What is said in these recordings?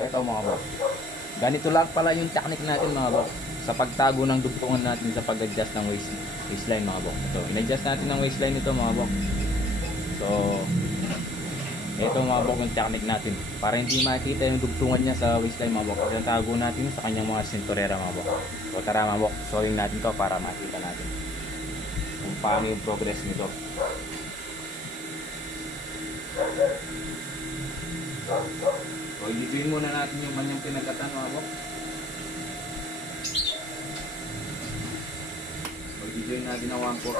Ito mga bok. Ganito lang pala yung technique natin mga bok. Sa pagtago ng dugtungan natin sa pag-adjust ng waistline mga bok. Ito, in-adjust natin ng waistline ito mga bok. So, ito mga bok yung technique natin. Para hindi makita yung dugtungan niya sa waistline mga bok. Tago natin sa kanyang mga sinturera mga bok. So tara mga bok, sewing natin to para makita natin kung paano yung progress nito. So ilibin muna natin yung kanyang pinagkatan mga bok. Mag-join natin ng 1/4.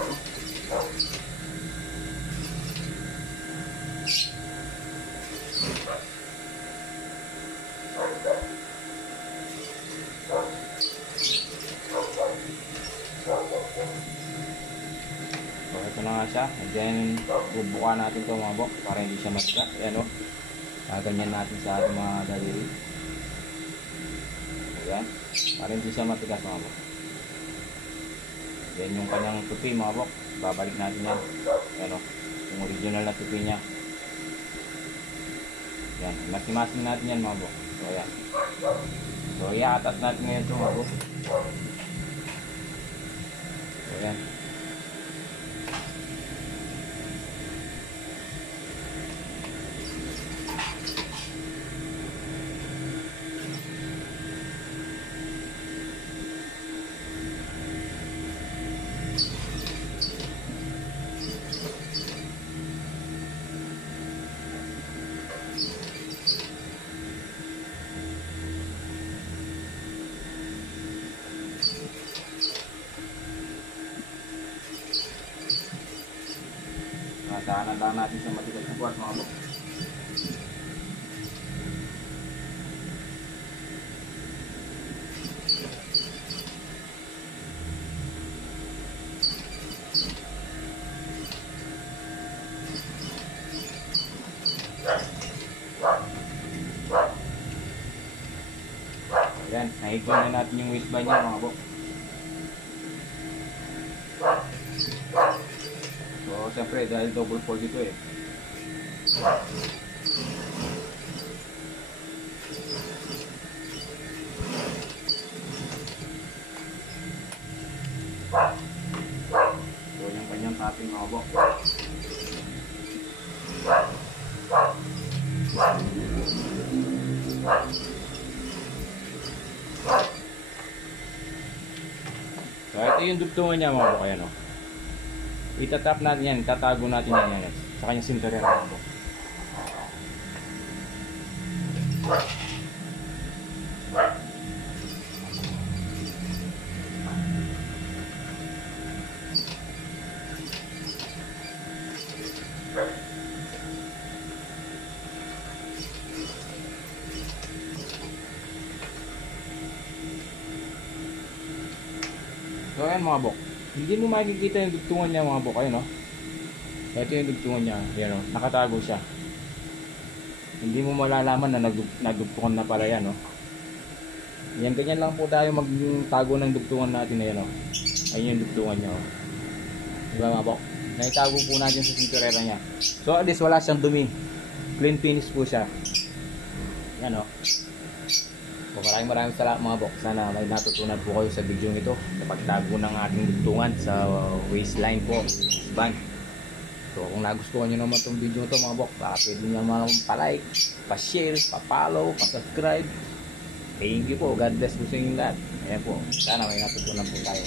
So ito na nga siya. And then bubuka natin ito mga bok para hindi siya matigas. Ayan o. Ganyan natin sa ating mga daliri. Ayan. Para hindi siya matigas mga bok. Then yung kanyang tupi mga bok, babalik natin yan. Ayan o. Yung original na tupi niya. Ayan. Masimasing natin yan mga bok. So ayan. So iatas natin ngayon ito mga bok. So ayan. Dahan lang natin sa matigas na buhat mga bok. Ayan, nahigpon na natin yung waistband niya mga bok. So, siyempre, dahil double fold ito eh. So, yung kanyang cutting mga bok. So, ito yung dugtungan niya mga bok. Ayan o. Itatap natin yan, tatago natin yan sa kanyang sinturera mga bok. So ayan mga bok. Hindi mo makikita yung dugtungan niya mga bok. Ayun o. Ito yung dugtungan niya. Ayan o. Nakatago siya. Hindi mo malalaman na nagdugtungan na pala yan o. Yan, ganyan lang po tayo magtago ng dugtungan natin. Ayan o. Ayun yung dugtungan niya o. Diba mga bok? Naitago po natin sa sinturera niya. So at least wala siyang dumi. Clean finish po siya. Yan o. So, maraming salamat mga bok. Sana may natutunan po kayo sa video nito sa pagtago ng ating dugtungan sa waistline po, band. So kung nagustuhan nyo naman itong video ito mga bok, pwede nyo naman pa-like, pa-share, pa-follow, pa-subscribe. Thank you po. God bless po sa inyong lahat. Ayan po. Sana may natutunan po tayo.